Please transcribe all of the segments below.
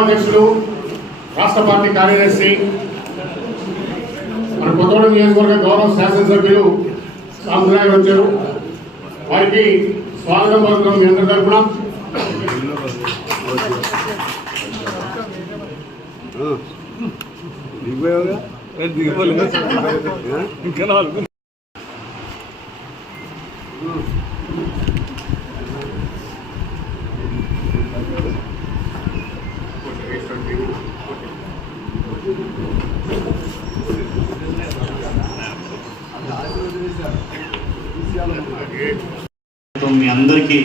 అధ్యక్షులు రాష్ట్ర పార్టీ కార్యదర్శి మన కొత్తగూడెం నియోజకవర్గ గౌరవ శాసనసభ్యులు సాంబశివరావు వచ్చారు. వారికి స్వాగతం పలుకుతాం మీ అందరి తరఫున. మీ అందరికీ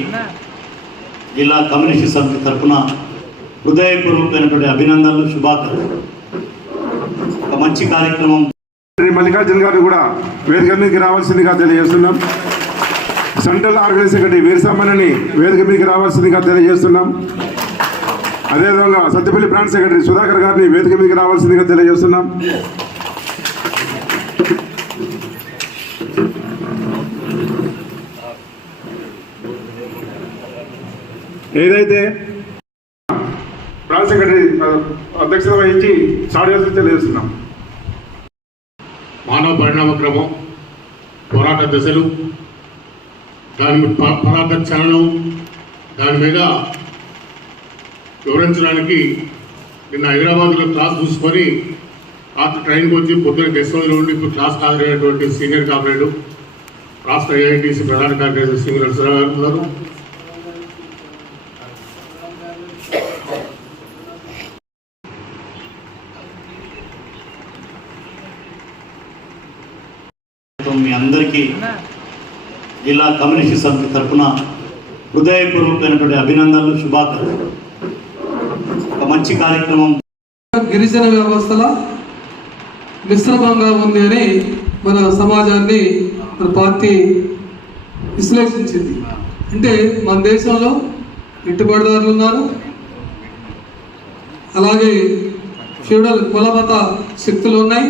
జిల్లా కమ్యూనిస్ట్ సమితి తరఫున హృదయపూర్వకమైనటువంటి అభినందనలు, శుభాకాంక్షలు. ఒక మంచి కార్యక్రమం. మల్లికార్జున గారు కూడా వేదిక మీదకి రావాల్సిందిగా తెలియజేస్తున్నాం. సెంట్రల్ ఆర్గనైజ్ సెక్రటరీ వీరసమ్మని వేదిక మీదకి రావాల్సిందిగా తెలియజేస్తున్నాం. అదేవిధంగా సత్యపల్లి బ్రాంచ్ సెక్రటరీ సుధాకర్ గారిని వేదిక మీదకి రావాల్సిందిగా తెలియజేస్తున్నాం. ఏదైతే బ్రాంచ్ సెక్రటరీ అధ్యక్షత వహించి సాధ్యత తెలియజేస్తున్నాం. మానవ పరిణామ క్రమం, పోరాట దశలు, దాని పరాట చలనం, దాని మీద వివరించడానికి నిన్న హైదరాబాద్లో క్లాస్ చూసుకొని రాత్రి ట్రైన్కి వచ్చి పొద్దున్న గెస్ట్ హౌస్లో ఉండి ఇప్పుడు క్లాస్ హాజరైనటువంటి సీనియర్ కామ్రేడు రాష్ట్ర ఏఐటీసీ ప్రధాన కార్యదర్శి సింగ్ నరసరావు గారు ఉన్నారు. మీ అందరికీ జిల్లా కమ్యూనిస్ట్ సమితి తరఫున హృదయపూర్వకమైనటువంటి అభినందనలు, శుభాకాంక్షలు. ఒక మంచి కార్యక్రమం. గిరిజన వ్యవస్థల మిశ్రమంగా ఉంది అని మన సమాజాన్ని మన పార్టీ విశ్లేషించింది. అంటే మన దేశంలో పెట్టుబడిదారులు ఉన్నారు, అలాగే ఫ్యూడల్ కులమత శక్తులు ఉన్నాయి,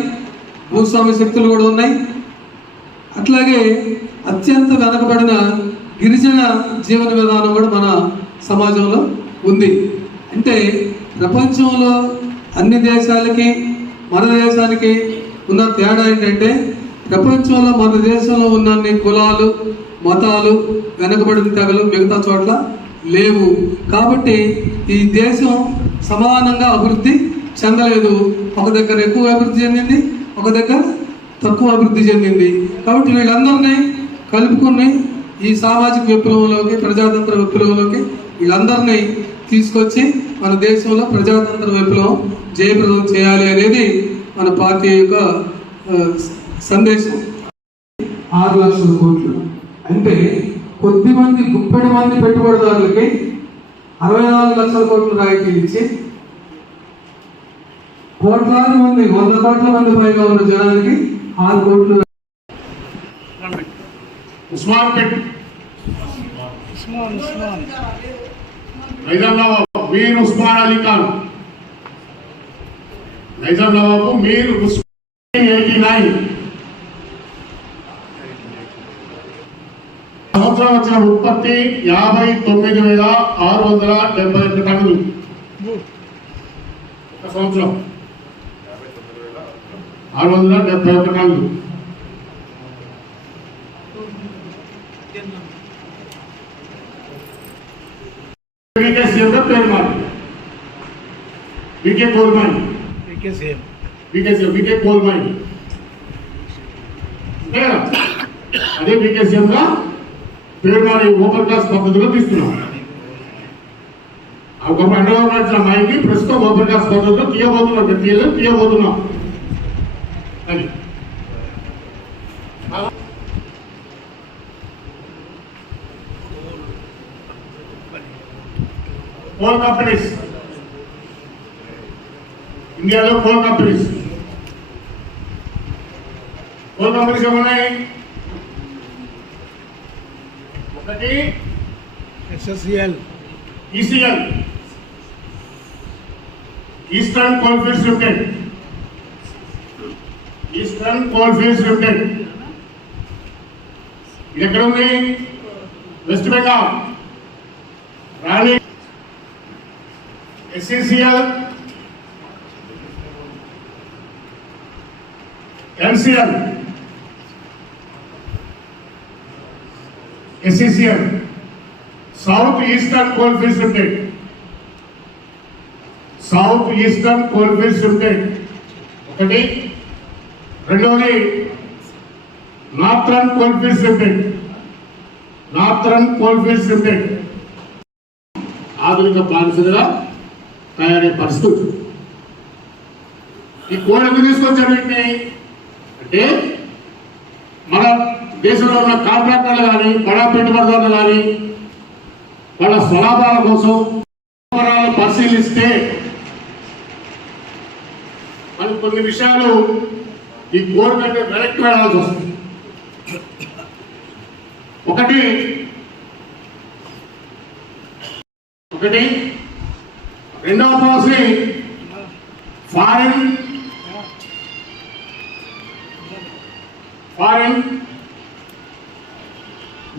భూస్వామ్య శక్తులు కూడా ఉన్నాయి. అట్లాగే అత్యంత వెనకబడిన గిరిజన జీవన విధానం కూడా మన సమాజంలో ఉంది. అంటే ప్రపంచంలో అన్ని దేశాలకి మన దేశానికి ఉన్న తేడా ఏంటంటే ప్రపంచంలో మన దేశంలో ఉన్నన్ని కులాలు, మతాలు, వెనకబడిన తెగలు మిగతా చోట్ల లేవు. కాబట్టి ఈ దేశం సమానంగా అభివృద్ధి చెందలేదు. ఒక దగ్గర ఎక్కువ అభివృద్ధి చెందింది, ఒక దగ్గర తక్కువ అభివృద్ధి చెందింది. కాబట్టి వీళ్ళందరినీ కలుపుకుని ఈ సామాజిక విప్లవంలోకి, ప్రజాతంత్ర విప్లవంలోకి వీళ్ళందరినీ తీసుకొచ్చి మన దేశంలో ప్రజాతంత్ర విప్లవం జయప్రదం చేయాలి అనేది మన పార్టీ యొక్క సందేశం. 6 లక్షల కోట్లు అంటే కొద్దిమంది గుప్పెడి మంది పెట్టుబడిదారులకి 64 లక్షల కోట్లు రాయితీ ఇచ్చి కోట్లాది మంది 100 కోట్ల మంది పైగా ఉన్న జనానికి 6 కోట్లు. నైజాం నవాబు మీర్ ఉస్మాన్ అలీ ఖాన్, నైజాం నవాబు మీర్ 89 సంవత్సరం వచ్చిన ఉత్పత్తి 59,671 టన్నులు. ఒక సంవత్సరం 671 టన్నులు. సీఎం పేరు మారు వికే కోల్మైన్, వికే కోల్మైన్ అదే వికే సీఎం గా పేరు మారి ఓపెన్ క్లాస్ పద్ధతిలో తీస్తున్నాం. ఒక అండర్గ్రౌండ్ నడిచిన మైండ్ని ప్రస్తుతం ఓపెన్ క్లాస్ పద్ధతిలో తీయబోతున్నాం. అది కోల్ కంపెనీస్, ఇండియాలో కోల్ కంపెనీస్ ఏమున్నాయి? ఒకటి SSCL. ECL Eastern Coalfields Limited. Eastern Coalfields Limited ఇది ఎక్కడ ఉంది? వెస్ట్ బెంగాల్. రాణి SCCL LCL SCCL South Eastern Coalfields Limited. South Eastern Coalfields Limited ఒకటి. రెండవది Northern Coalfields Limited. Northern Coalfields Limited ఆధునిక బానిసలుగా తయారయ్యే పరిస్థితి. ఈ కోడ్ ఎందుకు తీసుకొచ్చారు వీటిని అంటే మన దేశంలో ఉన్న కాంట్రాక్టర్లు కానీ బడా పెట్టుబడిదారులు కానీ వాళ్ళ స్వలాభాల కోసం పరిశీలిస్తే మనకు కొన్ని విషయాలు ఈ కోడ్ కంటే వెనక్కి వెళ్ళాల్సి వస్తుంది. ఒకటి రెండవ పాలసీ ఫారిన్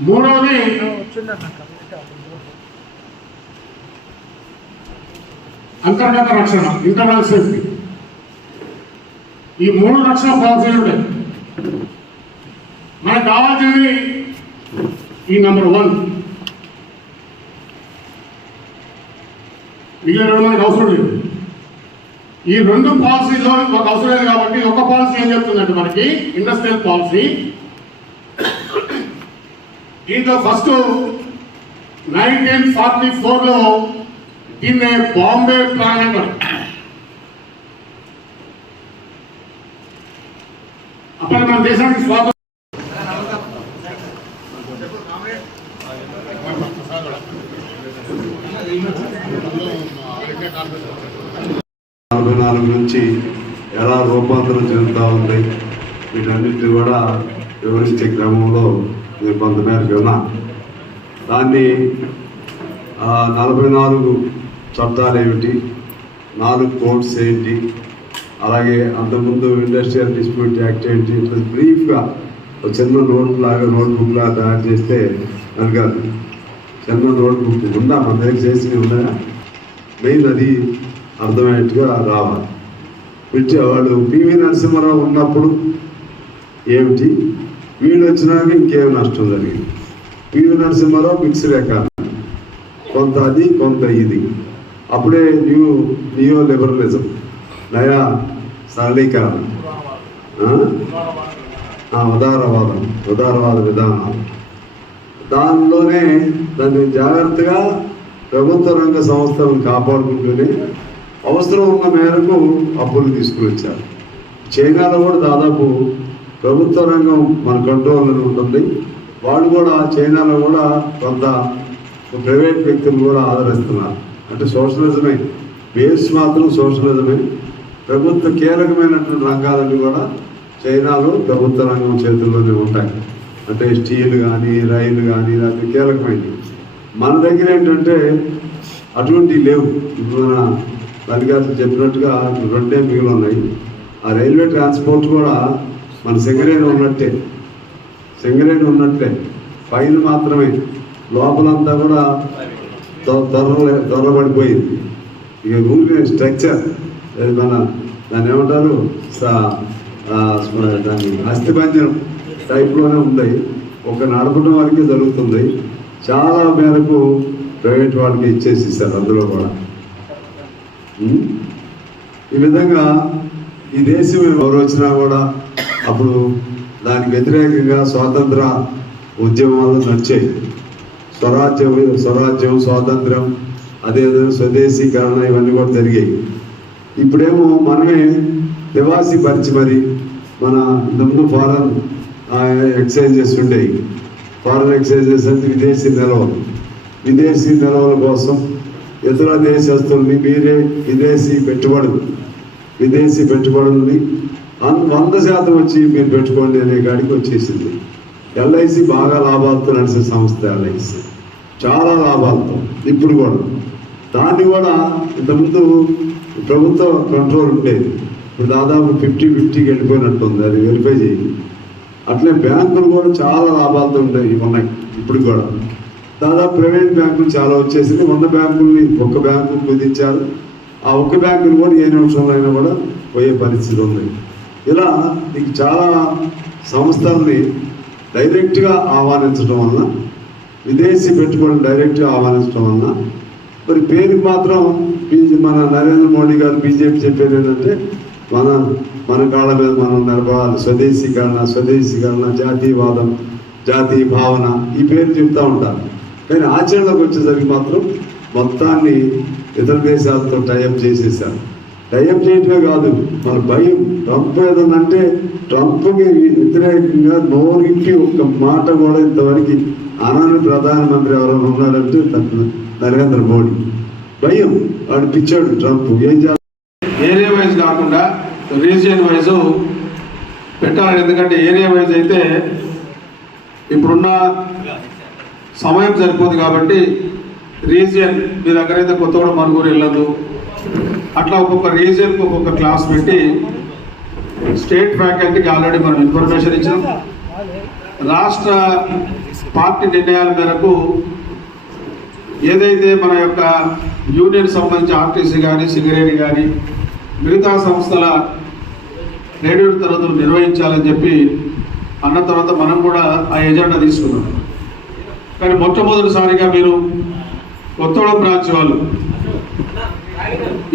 మూడవది అంతర్గత రక్షణ, ఇంటర్నల్ సేఫ్టీ. ఈ మూడు రక్షణ పాలసీలు ఉంటాయి. మనకు కావాల్సింది ఈ నంబర్ 1. మిగిలిన రెండు మనకు అవసరం లేదు. ఈ రెండు పాలసీలో ఒక అవసరం లేదు కాబట్టి ఒక పాలసీ ఏం చెప్తుందంటే మనకి ఇండస్ట్రియల్ పాలసీ. దీంట్లో ఫస్ట్ 1944లో దీన్నే బాంబే ప్లాన్ అంటారు. అప్పుడు మన దేశానికి స్వాతంత్రం 44 నుంచి ఎలా రూపాంతరం చెందుతూ ఉంది వీటన్నిటిని కూడా వివరించే క్రమంలో నేను కొంతమేరకు ఉన్నా. దాన్ని 44 చట్టాలు ఏమిటి, 4 కోడ్స్ ఏంటి, అలాగే అంతకుముందు ఇండస్ట్రియల్ డిస్ప్యూట్ యాక్ట్ ఏంటి, ఇట్లా బ్రీఫ్గా ఒక చిన్న నోట్బుక్ లాగా తయారు చేస్తే అనగాదు. చిన్న నోట్బుక్ ఉందా మన దగ్గర చేసినవి ఉన్నాయా? మెయిన్ అది అర్థమయ్యేట్టుగా రావాలి. వాళ్ళు పివి నరసింహారావు ఉన్నప్పుడు ఏమిటి, వీళ్ళు వచ్చినాక ఇంకేమి నష్టం జరిగింది. పివి నరసింహారావు మిక్స్డ్ ఎకానమీ, కొంత అది కొంత ఇది. అప్పుడే నియో లిబరలిజం, నయా సరళీకరణ, ఉదారవాద విధానాలు. దానిలోనే దాన్ని జాగ్రత్తగా ప్రభుత్వ రంగ సంస్థలను కాపాడుకుంటూనే అవసరం ఉన్న మేరకు అప్పులు తీసుకుని వచ్చారు. చైనాలో కూడా దాదాపు ప్రభుత్వ రంగం మన కంట్రోల్లో ఉంటుంది. వాళ్ళు కూడా చైనాలో కూడా కొంత ప్రైవేట్ వ్యక్తులు కూడా ఆదరిస్తున్నారు. అంటే సోషలిజమే, బేస్ మాత్రం సోషలిజమే. ప్రభుత్వ కీలకమైనటువంటి రంగాలన్నీ కూడా చైనాలో ప్రభుత్వ రంగం చేతుల్లోనే ఉంటాయి. అంటే స్టీల్ కానీ రైలు కానీ అది కీలకమైనవి. మన దగ్గర ఏంటంటే అటువంటివి లేవు. మన అధికారులు చెప్పినట్టుగా 2 మిగిలి ఉన్నాయి. ఆ రైల్వే ట్రాన్స్పోర్ట్ కూడా మన సింగరేణి ఉన్నట్లే పైన మాత్రమే, లోపలంతా కూడా దొరబడిపోయింది. ఇక ఊరి స్ట్రక్చర్ మన దాన్ని ఏమంటారు, దాన్ని అస్థిపంజరం టైప్లోనే ఉంది. ఒక నడపడం వరకే జరుగుతుంది. చాలా మేరకు ప్రైవేట్ వాళ్ళకి ఇచ్చేసేసారు అందులో కూడా. ఈ విధంగా ఈ దేశం ఎవరు వచ్చినా కూడా అప్పుడు దానికి వ్యతిరేకంగా స్వాతంత్ర ఉద్యమాలు నడిచాయి. స్వరాజ్యం, స్వాతంత్రం, అదేవిధంగా స్వదేశీకరణ ఇవన్నీ కూడా జరిగాయి. ఇప్పుడేమో మనమే నివాసి పరిచి మరి మన ఇంతకుముందు ఫారెన్ ఎక్స్చేంజెస్ ఉండేవి. ఫారెన్ ఎక్స్చేంజెస్ అంటే విదేశీ నిల్వల కోసం ఇతర దేశస్తుల్ని మీరే విదేశీ పెట్టుబడుల్ని 100% వచ్చి మీరు పెట్టుకోండి అనే కాడికి వచ్చేసింది. ఎల్ఐసి బాగా లాభాలతో నడిచే సంస్థ ఎల్ఐసి, చాలా లాభాలతో ఇప్పుడు కూడా. దాన్ని కూడా ఇంతకుముందు ప్రభుత్వ కంట్రోల్ ఉండేది, ఇప్పుడు దాదాపు 50-50కి వెళ్ళిపోయినట్టుంది, అది వెరిఫై చేయి. అట్లే బ్యాంకులు కూడా చాలా లాభాలతో ఉన్నాయి ఇప్పుడు కూడా. దాదాపు ప్రైవేట్ బ్యాంకులు చాలా వచ్చేసింది. 100 బ్యాంకుల్ని ఒక్క బ్యాంకు కుదించారు. ఆ ఒక్క బ్యాంకులు కూడా ఏ నిమిషంలో అయినా కూడా పోయే పరిస్థితి ఉంది. ఇలా నీకు చాలా సంస్థల్ని డైరెక్ట్గా ఆహ్వానించడం వలన, విదేశీ పెట్టుబడులు డైరెక్ట్గా ఆహ్వానించడం వలన, మరి పేరుకి మాత్రం మన నరేంద్ర మోడీ గారు బీజేపీ చెప్పేది ఏంటంటే మన కాళ్ళ మీద మనం నిలబడాలి, స్వదేశీకరణ, జాతీయవాదం, జాతీయ భావన, ఈ పేరు చెప్తూ ఉంటారు. కానీ ఆచరణలోకి వచ్చేసరికి మాత్రం మొత్తాన్ని ఇతర దేశాలతో టైఅప్ చేసేసారు. టైఅప్ చేయటమే కాదు, మన భయం ట్రంప్ ఏదన్నా అంటే ట్రంప్కి వ్యతిరేకంగా నోరికి ఒక్క మాట కూడా ఇంతవరకు అనని ప్రధానమంత్రి ఎవరైనా ఉన్నాడంటే నరేంద్ర మోడీ. భయం, వాడు పిచ్చాడు ట్రంప్. ఏం చేయాలి, ఏరియా వైజ్ కాకుండా రీజియన్ వైజ్ పెట్టాలి. ఎందుకంటే ఏరియా వైజ్ అయితే ఇప్పుడున్న సమయం సరిపోదు కాబట్టి రీజియన్, మీ దగ్గర అయితే కొత్తగూడ మనుగూరు వెళ్ళదు, అట్లా ఒక్కొక్క రీజియన్కి ఒక్కొక్క క్లాస్ పెట్టి స్టేట్ ఫ్యాకల్టీకి ఆల్రెడీ మనం ఇన్ఫర్మేషన్ ఇచ్చాం. రాష్ట్ర పార్టీ నిర్ణయాల మేరకు ఏదైతే మన యొక్క యూనియన్ సంబంధించి ఆర్టీసీ కానీ, సింగరేణి కానీ, మిగతా సంస్థల రేడియో తరగతులు నిర్వహించాలని చెప్పి అన్న తర్వాత మనం కూడా ఆ ఎజెండా తీసుకున్నాం. కానీ మొట్టమొదటిసారిగా మీరు కొత్తగూడ బ్రాంచ్ వాళ్ళు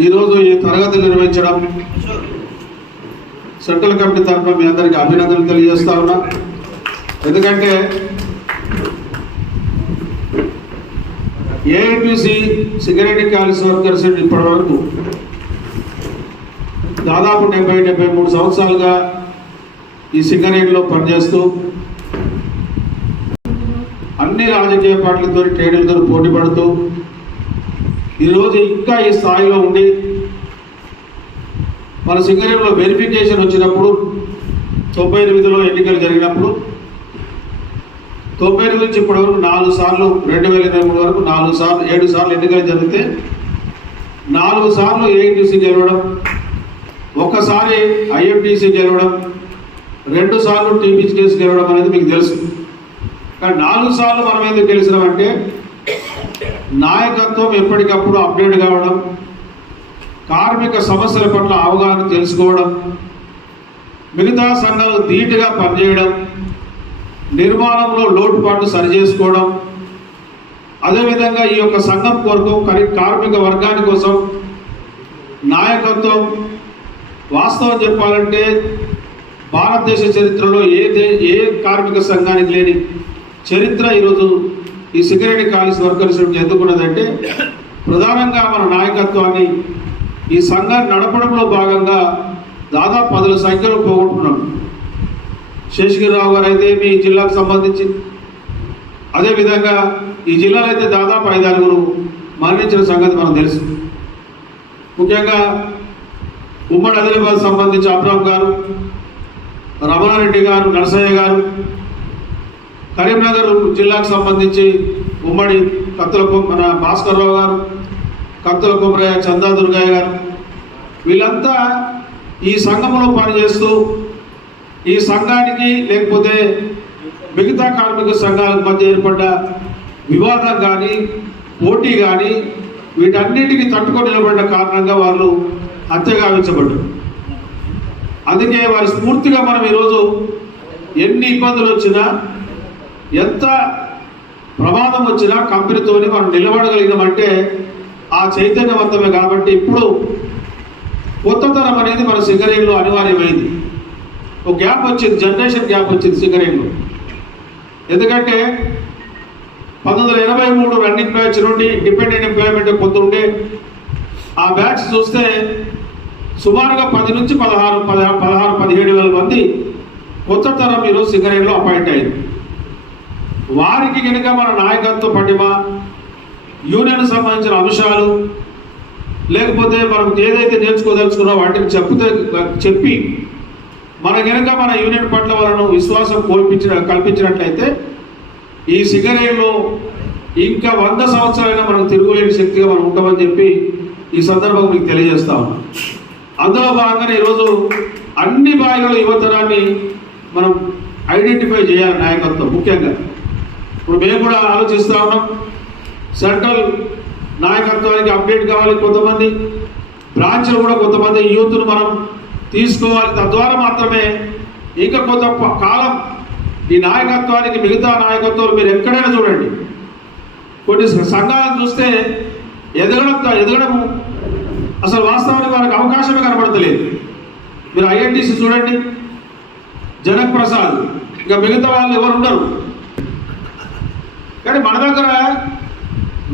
ఈరోజు ఈ తరగతులు నిర్వహించడం సెంట్రల్ కమిటీ తరఫున మీ అందరికీ అభినందనలు తెలియజేస్తా ఉన్నా. ఎందుకంటే ఏఐటీసీ సింగరేణి కాలేజ్ వర్కర్స్ ఇప్పటి వరకు దాదాపు 70-73 సంవత్సరాలుగా ఈ సింగరేణిలో పనిచేస్తూ అన్ని రాజకీయ పార్టీలతో, ట్రేడర్లతో పోటీ పడుతూ ఈరోజు ఇంకా ఈ స్థాయిలో ఉండి మన సింగరేణిలో వెరిఫికేషన్ వచ్చినప్పుడు 98లో ఎన్నికలు జరిగినప్పుడు 98 నుంచి ఇప్పటి వరకు 4 సార్లు, 2023 వరకు 4 సార్లు, 7 సార్లు ఎన్నికలు జరిగితే 4 సార్లు ఏఐటీసీ గెలవడం, ఒక్కసారి ఐఎఫ్టీసీ గెలవడం, 2 సార్లు టీపీసీకేసీ గెలవడం అనేది మీకు తెలుసు. కానీ 4 సార్లు మనం ఎందుకు గెలిచినామంటే నాయకత్వం ఎప్పటికప్పుడు అప్డేట్ కావడం, కార్మిక సమస్యల పట్ల అవగాహన తెలుసుకోవడం, మిగతా సంఘాలు ధీటుగా పనిచేయడం, నిర్మాణంలో లోటుపాట్లు సరిచేసుకోవడం, అదేవిధంగా ఈ యొక్క సంఘం కొరకు కార్మిక వర్గాని కోసం నాయకత్వం. వాస్తవం చెప్పాలంటే భారతదేశ చరిత్రలో ఏ కార్మిక సంఘానికి లేని చరిత్ర ఈరోజు ఈ సింగరేణి కాలేజ్ వర్కర్స్ ఎందుకున్నదంటే ప్రధానంగా మన నాయకత్వాన్ని ఈ సంఘాన్ని నడపడంలో భాగంగా దాదాపు 10 సంఖ్యలో పోగొట్టుకున్నాం. శేషగిరిరావు గారు అయితే మీ జిల్లాకు సంబంధించి, అదేవిధంగా ఈ జిల్లాలో అయితే దాదాపు 5-6 మరణించిన సంగతి మనకు తెలుసు. ముఖ్యంగా ఉమ్మడి ఆదిలాబాద్ సంబంధించి అబ్రాహం గారు, రమణారెడ్డి గారు, నరసయ్య గారు, కరీంనగర్ జిల్లాకు సంబంధించి ఉమ్మడి మన భాస్కర్ రావు గారు, కత్తుల కుమరయ్య, చందా దుర్గయ్య గారు, వీళ్ళంతా ఈ సంఘంలో పనిచేస్తూ ఈ సంఘానికి లేకపోతే మిగతా కార్మిక సంఘాల మధ్య ఏర్పడ్డ వివాదం కానీ, పోటీ కానీ, వీటన్నిటికీ తట్టుకొని నిలబడిన కారణంగా వాళ్ళు హత్య గావించబడ్డారు. అందుకే వారి స్ఫూర్తిగా మనం ఈరోజు ఎన్ని ఇబ్బందులు వచ్చినా, ఎంత ప్రమాదం వచ్చినా కంపెనీతోని మనం నిలబడగలిగినామంటే ఆ చైతన్యవంతమే. కాబట్టి ఇప్పుడు కొత్త తరం అనేది మన సింగరేణిలో అనివార్యమైంది. ఒక గ్యాప్ వచ్చింది, జనరేషన్ గ్యాప్ వచ్చింది సింగరేణిలో. ఎందుకంటే 1983 రన్నింగ్ బ్యాచ్ నుండి డిపెండెంట్ ఎంప్లాయ్మెంట్ కొంత ఉండే ఆ బ్యాచ్ చూస్తే సుమారుగా 10 నుంచి 17 వేల మంది కొత్త తరం ఈరోజు సింగరేణిలో అపాయింట్ అయ్యింది. వారికి కనుక మన నాయకత్వ పటిమ, యూనియన్ సంబంధించిన అంశాలు, లేకపోతే మనం ఏదైతే నేర్చుకోదలుచుకున్నా వాటిని చెప్పి మన కనుక మన యూనియన్ పట్ల వాళ్ళను విశ్వాసం కల్పించినట్లయితే ఈ సిగరేట్లో ఇంకా 100 సంవత్సరాలైనా మనం తిరుగులేని శక్తిగా మనం ఉంటామని చెప్పి ఈ సందర్భంగా మీకు తెలియజేస్తా ఉన్నాం. అందులో భాగంగానే ఈరోజు అన్ని బాయిల యువతరాన్ని మనం ఐడెంటిఫై చేయాలి. నాయకత్వం ముఖ్యంగా ఇప్పుడు మేము కూడా ఆలోచిస్తూ ఉన్నాం. సెంట్రల్ నాయకత్వానికి అప్డేట్ కావాలి, కొంతమంది బ్రాంచ్లు కూడా కొంతమంది యూత్ను మనం తీసుకోవాలి. తద్వారా మాత్రమే ఇంకా కొంత కాలం ఈ నాయకత్వానికి మిగతా నాయకత్వాలు మీరు ఎక్కడైనా చూడండి, కొన్ని సంఘాలను చూస్తే ఎదగడం అసలు వాస్తవానికి వాళ్ళకి అవకాశమే కనబడతలేదు. మీరు ఐఎన్టీసీ చూడండి, జనక్ ప్రసాద్, ఇంకా మిగతా వాళ్ళు ఎవరు ఉండరు. కానీ మన దగ్గర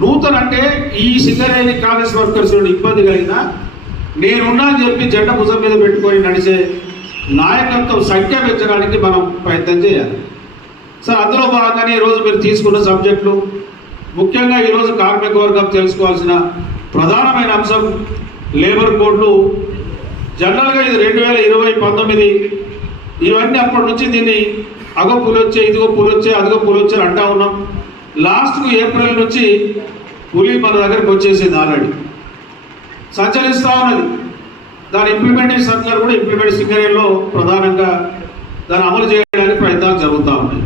నూతన అంటే ఈ సింగరేణి కాలేజ్ వర్కర్స్ ఇబ్బంది కలిగినా నేనున్నా అని చెప్పి జెండా భుజం మీద పెట్టుకొని నడిచే నాయకత్వం సంఖ్య పెంచడానికి మనం ప్రయత్నం చేయాలి. సార్ అందులో భాగంగానే ఈరోజు మీరు తీసుకున్న సబ్జెక్టులు, ముఖ్యంగా ఈరోజు కార్మిక వర్గం తెలుసుకోవాల్సిన ప్రధానమైన అంశం లేబర్ కోడ్లు. జనరల్గా ఇది 2020-19 ఇవన్నీ అప్పటి నుంచి దీన్ని అగో పులి వచ్చే, ఇదిగో పులి వచ్చే, అదిగో పులి వచ్చే అంటా ఉన్నాం. లాస్ట్కు ఏప్రిల్ నుంచి పులి మన దగ్గరికి వచ్చేసింది, ఆల్రెడీ సంచరిస్తూ ఉన్నది. దాని ఇంప్లిమెంటేషన్ సర్కులర్ కూడా ఇంప్లిమెంట్ సింగరేణిలో ప్రధానంగా దాన్ని అమలు చేయడానికి ప్రయత్నాలు జరుగుతూ ఉన్నాయి.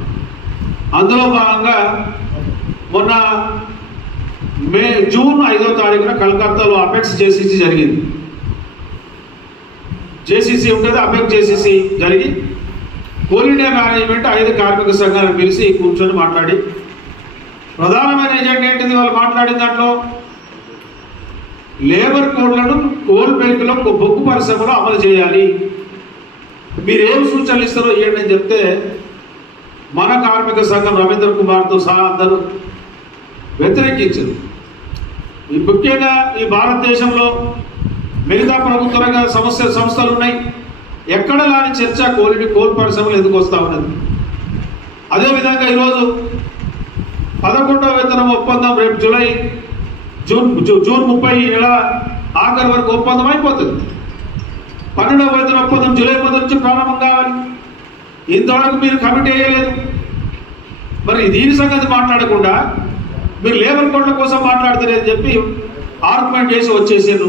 అందులో భాగంగా మొన్న జూన్ 5వ తారీఖున కలకత్తాలో అపెక్స్ జేసీసీ జరిగింది. జేసీసీ ఉంటుంది, అపెక్స్ జేసీసీ జరిగి కోల్ ఇండియా మేనేజ్మెంట్ 5 కార్మిక సంఘాలను పిలిచి కూర్చొని మాట్లాడి ప్రధానమైన ఎజెండా ఏంటిది వాళ్ళు మాట్లాడిన దాంట్లో లేబర్ కోడ్లను కోల్ బెల్ట్లో బొగ్గు పరిశ్రమలో అమలు చేయాలి, మీరేం సూచనలు ఇస్తారో ఇవ్వండి అని చెప్తే మన కార్మిక సంఘం రవీంద్ర కుమార్తో సహా అందరూ వ్యతిరేకించారు. ముఖ్యంగా ఈ భారతదేశంలో మిగతా ప్రభుత్వ రంగ సంస్థలు ఉన్నాయి, ఎక్కడ లాని చర్చ కోల్ పరిశ్రమలు ఎందుకు వస్తూ ఉన్నది. అదేవిధంగా ఈరోజు 11వ వేతనం ఒప్పందం రేపు జూన్ 30 నెల ఆఖరి వరకు ఒప్పందం అయిపోతుంది. 12వ వేతన ఒప్పందం జూలై 10 నుంచి ప్రారంభం కావాలి. ఇంతవరకు మీరు కమిటీ అయ్యలేదు. మరి దీని సంగతి మాట్లాడకుండా మీరు లేబర్ కోడ్ల కోసం మాట్లాడతారని చెప్పి ఆర్గ్యుమెంట్ చేసి వచ్చేసారు.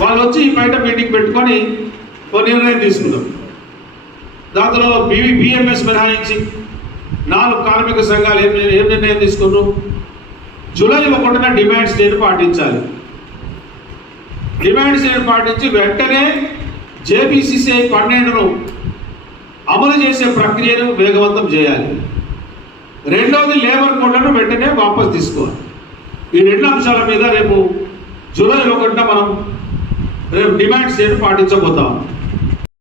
వాళ్ళు వచ్చి బయట మీటింగ్ పెట్టుకొని ఒక నిర్ణయం తీసుకున్నారు. దాంట్లో బిఎంఎస్ మినహాయించి 4 కార్మిక సంఘాలు ఏం నిర్ణయం తీసుకున్నారు, జూలై 1న డిమాండ్స్ డేట్ పాటించాలి. డిమాండ్స్ డేట్ పాటించి వెంటనే జేబీసీసీ 12ను అమలు చేసే ప్రక్రియను వేగవంతం చేయాలి. రెండవది లేబర్ కోడ్లను వెంటనే వాపసు తీసుకోవాలి. ఈ 2 అంశాల మీద రేపు జూలై 1న మనం రేపు డిమాండ్స్ డేట్ పాటించబోతాం.